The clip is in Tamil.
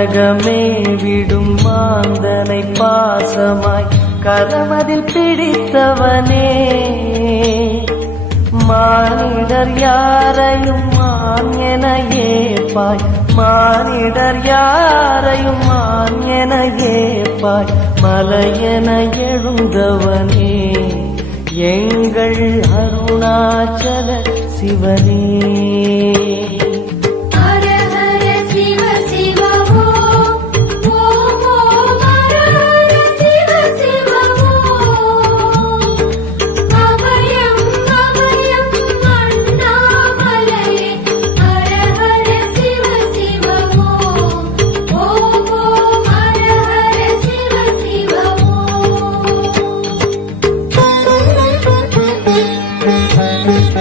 கானகமே விடும் மாந்தனை பாசமாய் கரமதில் பிடித்தவனே. மானிடர் யாரையும் மான் என ஏப்பாய் மானிடர் யாரையும் மான் என ஏப்பாய் மலையென எழுந்தவனே. எங்கள் அருணாச்சல சிவனே. Thank you.